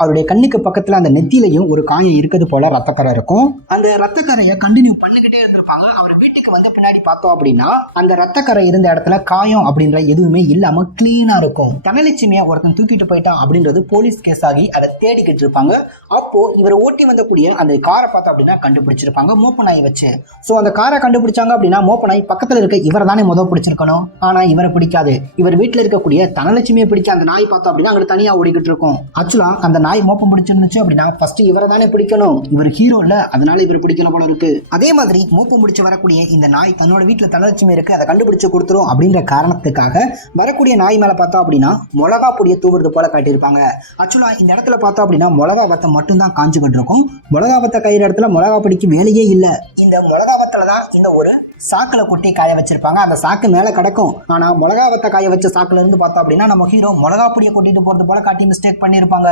அவருடைய கண்ணுக்கு பக்கத்துல அந்த நெத்திலையும் ஒரு காயம் இருக்குது போல ரத்தக்கரை இருக்கும். அந்த ரத்தக்கரையை கண்டினியூ பண்ணிக்கிட்டே இருந்திருப்பாங்க. அவர் வீட்டுக்கு வந்த பின்னாடி பார்த்தோம் அப்படின்னா அந்த ரத்தக்கரை இருந்த இடத்துல காயம் அப்படின்ற எதுவுமே இல்லாம கிளீனா இருக்கும். தனலட்சுமியை ஒருத்தன் தூக்கிட்டு போயிட்டான் அப்படின்றது போலீஸ் கேஸ் ஆகி அதை தேடிக்கிட்டு இருப்பாங்க. அப்போ இவர் ஓட்டி வந்தக்கூடிய அந்த காரை பார்த்தோம் அப்படின்னா கண்டுபிடிச்சிருப்பாங்க மோப்ப நாயை வச்சு. சோ அந்த காரை கண்டுபிடிச்சாங்க அப்படின்னா மோப்ப நாய் பக்கத்துல இருக்க இவரை தானே பிடிச்சிருக்கணும். ஆனா இவரை பிடிக்காது. இவர் வீட்டுல இருக்கக்கூடிய தனலட்சுமியை பிடிச்ச அந்த நாய் பார்த்தோம் அப்படின்னா அங்க தனியா ஓடிக்கிட்டு இருக்கும். ஆக்சுவலா அந்த நாய் மோப்பம் பிடிச்சிருந்துச்சு அப்படின்னா ஃபர்ஸ்ட் இவரை தானே பிடிக்கணும். இவர் ஹீரோ இல்ல, அதனால இவர் பிடிக்கல போல இருக்கு. அதே மாதிரி மோப்பம் பிடிச்சு வரக்கூடிய இந்த நாய் தன்னோட வீட்டுல தனலட்சுமி இருக்கு, அதை கண்டுபிடிச்சு கொடுத்துரும் அப்படின்ற காரணத்துக்காக வரக்கூடிய நாய் மேல பார்த்தோம் அப்படின்னா மிளகா பொடியை தூவுறது போல காட்டியிருப்பாங்க. ஆக்சுவலா இந்த இடத்துல பார்த்தோம் அப்படின்னா மிளகா வத்தை மட்டும் தான் காஞ்சுக்கிட்டு இருக்கும். மிளகா வத்தை காயிற இடத்துல மிளகா பொடிக்கு வேலையே இல்ல. இந்த மிளகா வத்துல தான் இந்த ஒரு சாக்குல கொட்டி காய வச்சிருப்பாங்க. அந்த சாக்கு மேல கிடக்கும். ஆனா மிளகா வத்த காய வச்ச சாக்குல இருந்து பார்த்தோம் அப்படின்னா நம்ம ஹீரோ மிளகா பொடியை கொட்டிட்டு போறது போல காட்டி மிஸ்டேக் பண்ணிருப்பாங்க.